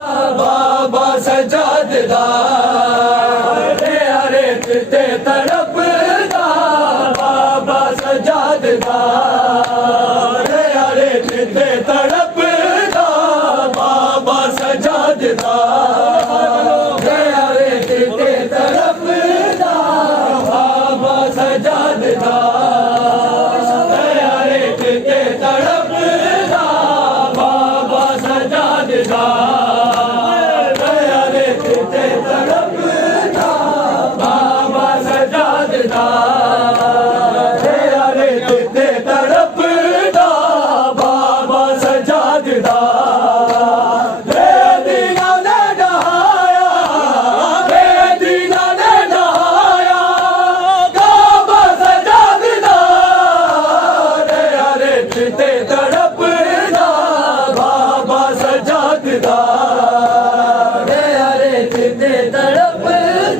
बाबा सजाददा रे अरे ते तड़पदा बाबा सजाददा रे अरे ते तड़पदा बाबा सजाददा रे अरे ते तड़पदा बाबा सजाददा रे अरे ते तड़पदा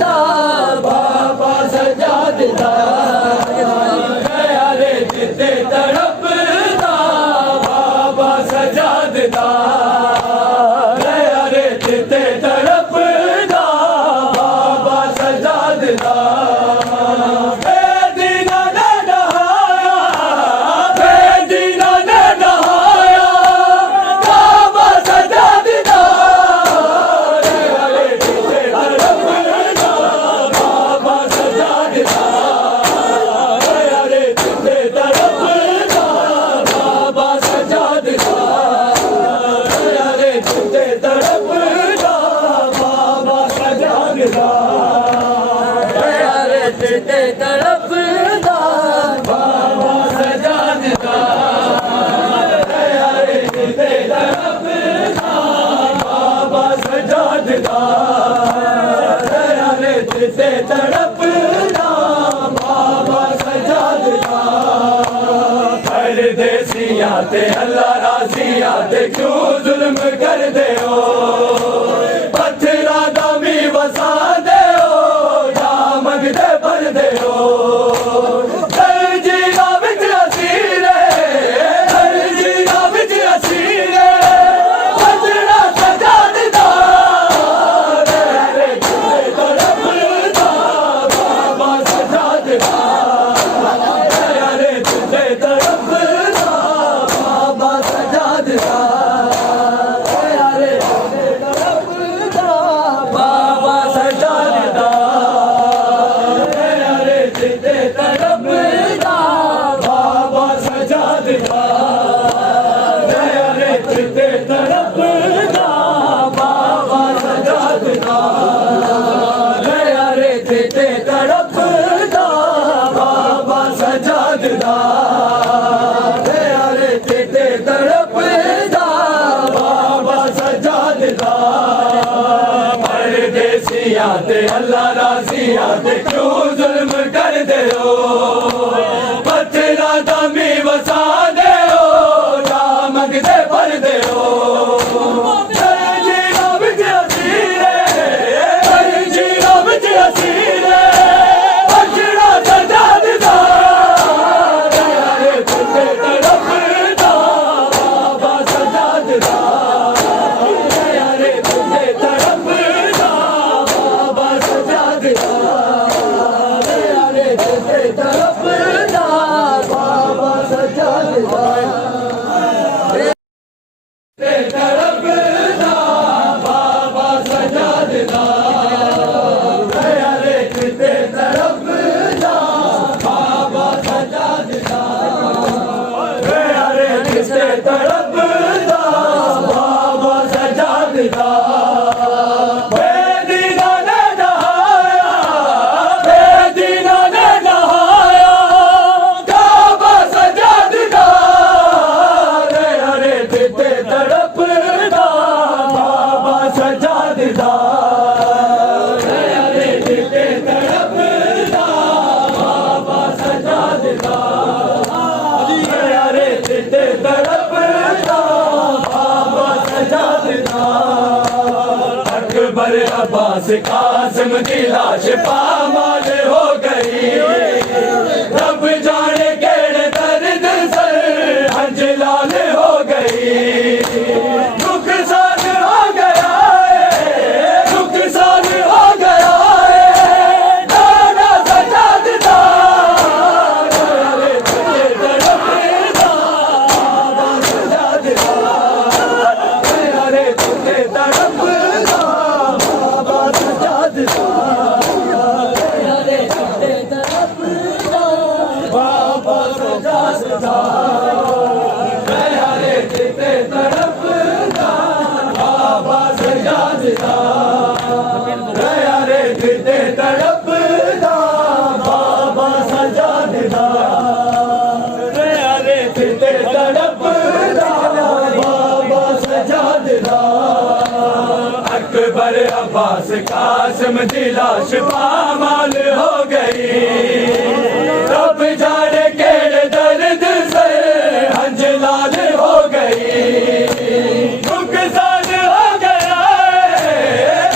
बाबा सजाददा ते अल्लाह राजी आते क्यों जुल्म कर दे हो पत्थरा दामी वसा दे हो जा मंगदे भर दे हो ते अल्लाह राजी आते क्यों जुल्म कर दे हो पत्थरा दामी वसा दे हो जा मंगदे भर दे हो अब्बास कासिम की लाश पामाल हो गई रब जाने केड़े दर्द सर हंज लाल हो गई दुख साथ हो गया तड़पदा बाबा सजाददा बाबा सजाददा हरे चिते तड़पदा बाबा सजाददा हरे चिते तड़पदा बाबा सजाददा हरे चिते तड़पदा बाबा सजाददा अकबर अब्बास कासिम की लाश पामाल हो गई रब जाने केड़े दर्द से हंज लाल हो गई नुकसान हो गया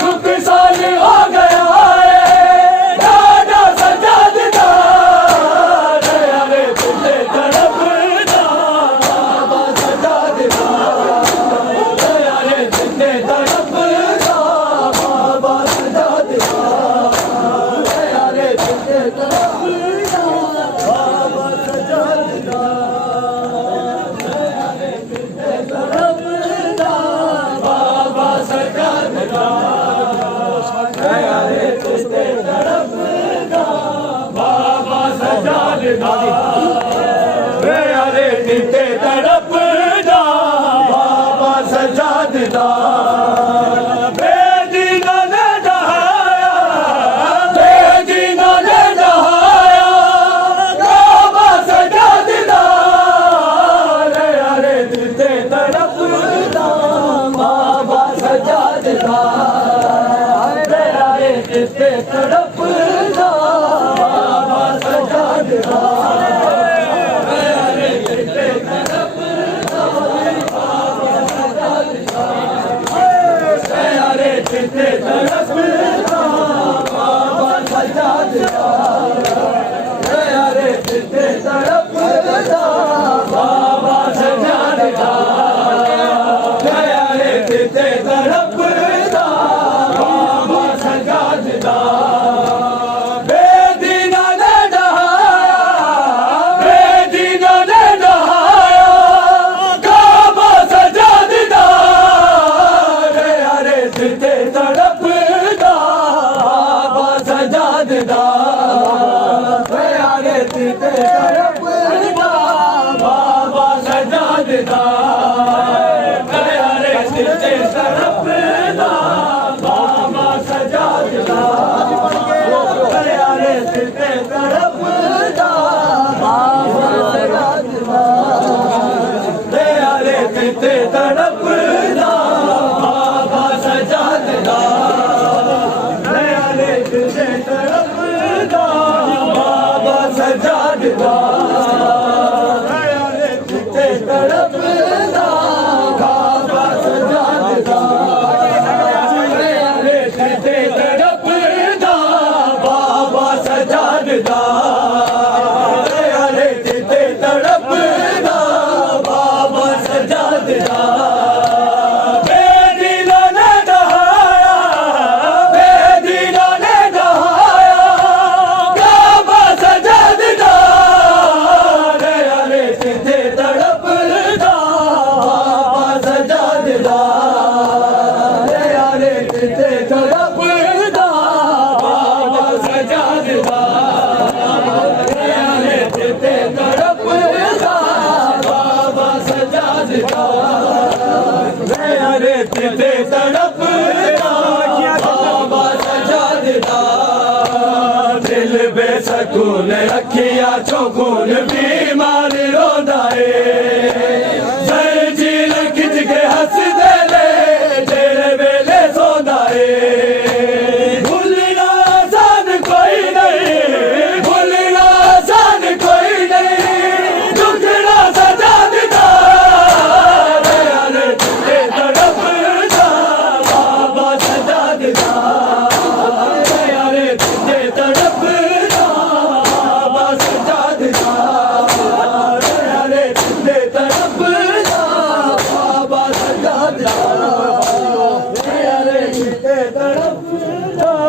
नुकसान हो गया दादा सजाददा हरे तुझे तड़पदा बाबा सजाददा हरे तुझे तड़पदा बाबा सजाददा हरे तुझे तड़पदा बाबा सजाददा हरे तुझे तड़पदा बाबा सजाददा हरे तुझे तड़पदा बाबा सजाददा हरे तुझे तड़पदा बाबा सजाददा बेदीना ने दहाया बेदीना ने दहाया बाबा सजाददा हरे तुझे तड़पदा बाबा सजाददा हरे तुझे तड़पदा बाबा सजाददा हरे तुझे तड़पदा बाबा सजाददा हरे तुझे तड़पदा बाबा सजाददा हरे तुझे तड़पदा बाबा सजाददा हरे तुझे तड़पदा बाबा सजाददा बेदीना ने दहाया बेदीना ने दहाया काबा सजाददा हरे तुझे तड़पदा बाबा सजाददा हरे तुझे तड़पदा बाबा सजाददा हरे तुझे तड़पदा बाबा सजाददा हरे तुझे तड़पदा बाबा सजाददा हरे तुझे तड़पदा बाबा सजाददा हरे तुझे तड़पदा बाबा सजाददा हरे तुझे तड़पदा बाबा सजाददा हरे तुझे तड़पदा बाबा सजाददा हरे तुझे तड़पदा बाबा सजाददा बेदीना ने दहाया बेदीना ने दहाया काबा सजाददा हरे तुझे तड़पदा बाबा सजाददा हरे तुझे तड़पदा बाबा सजाददा हरे तुझे तड़पदा बाबा सजाददा हरे तुझे तड़पदा बाबा सजाददा दिल बेसकून अखियां चों खून बीमार रोंदा जंजीर खिच के हंस दे ले तेरे वेले सोंदा भूलना आसान कोई नहीं भूलना आसान कोई नहीं दुखना सजाददा हरे तुझे तड़पदा बाबा सजाददा हरे तुझे तड़पदा बाबा सजाददा हरे तुझे तड़पदा बाबा सजाददा हरे तुझे तड़पदा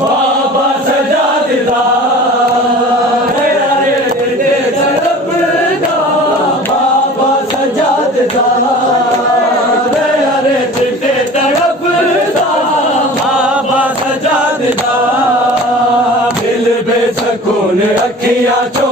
बाबा सजाददा हरे तुझे तड़पदा बाबा सजाददा हरे तुझे दा दिल बेसकून अखियां चो